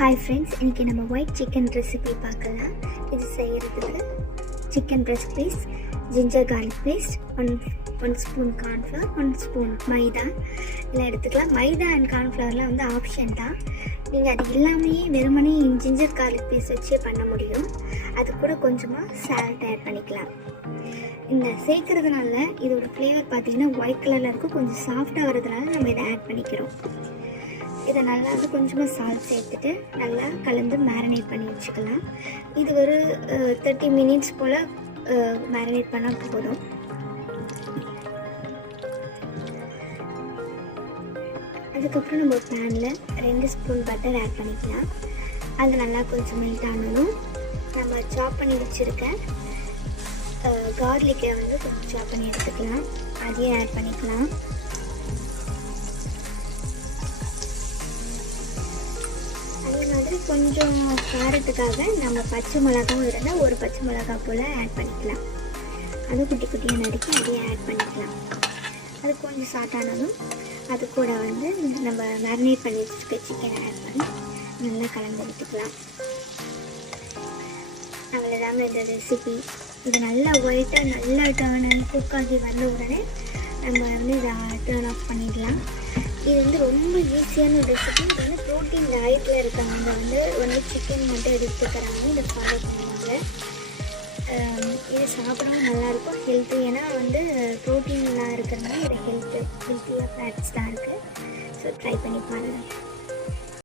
Hi friends, இன்றைக்கி நம்ம white chicken recipe பார்க்கலாம். இது செய்கிறதுக்கு chicken breast piece, ginger garlic paste, one spoon cornflour, 1 spoon maida எல்லாம் எடுத்துக்கலாம். மைதா அண்ட் கார்ன்ஃப்ளவர்லாம் வந்து ஆப்ஷன் தான். நீங்கள் அது இல்லாமையே வெறுமனே ஜிஞ்சர் கார்லிக் பேஸ்ட் வச்சே பண்ண முடியும். அது கூட கொஞ்சமாக சால்ட் ஆட் பண்ணிக்கலாம். இந்த சேர்க்கறதுனால இதோட ஃப்ளேவர் பார்த்திங்கன்னா ஒயிட் கலரில் இருக்கும். கொஞ்சம் சாஃப்டாக வரதுனால நம்ம இதை ஆட் பண்ணிக்கிறோம். இதை நல்லா கொஞ்சமாக சால்ட் சேர்த்துட்டு நல்லா கலந்து மேரினேட் பண்ணி வச்சுக்கலாம். இது ஒரு 30 மினிட்ஸ் போல் மேரினேட் பண்ணால் போதும். அதுக்கப்புறம் நம்ம பேனில் 2 ஸ்பூன் பட்டர் ஆட் பண்ணிக்கலாம். அது நல்லா கொஞ்சம் மெல்ட் ஆனதும் நம்ம சாப் பண்ணி வச்சுருக்க கார்லிக்கை வந்து கொஞ்சம் சாப் பண்ணி எடுத்துக்கலாம். அதையும் ஆட் பண்ணிக்கலாம். அதே மாதிரி கொஞ்சம் காரத்துக்காக நம்ம பச்சை மிளகாவும் இருந்தால் ஒரு பச்சை மிளகா போல் ஆட் பண்ணிக்கலாம். அதுவும் குட்டி குட்டியாக நறுக்கி அதையும் ஆட் பண்ணிக்கலாம். அது கொஞ்சம் சாட்டானதும் அது கூட வந்து நம்ம மேரினேட் பண்ணி வச்சுருக்க சிக்கனை ஆட் பண்ணி நல்லா கலந்து விட்டுக்கலாம். அவ்வளோதாங்க இந்த ரெசிபி. இது நல்லா ஒயிட்டாக நல்லா குக் ஆகி வந்த உடனே நம்ம வந்து இதை டர்ன் ஆஃப் பண்ணிடலாம். இது வந்து ரொம்ப ஈஸியான ரெசிபி. இது வந்து ப்ரோட்டீன் டயட்டில் இருக்கவங்க வந்து சிக்கன் மட்டும் எடுத்துக்கிறாங்க, இதை ஃபாலோ பண்ணுவாங்க. இது சாப்பிடவும் நல்லாயிருக்கும், ஹெல்த்து. ஏன்னா வந்து ப்ரோட்டீன்லாம் இருக்கிறதுனால இது ஹெல்த்தியாக ஃபேட்ஸ் தான் இருக்குது. ஸோ ட்ரை பண்ணி பாருங்கள்.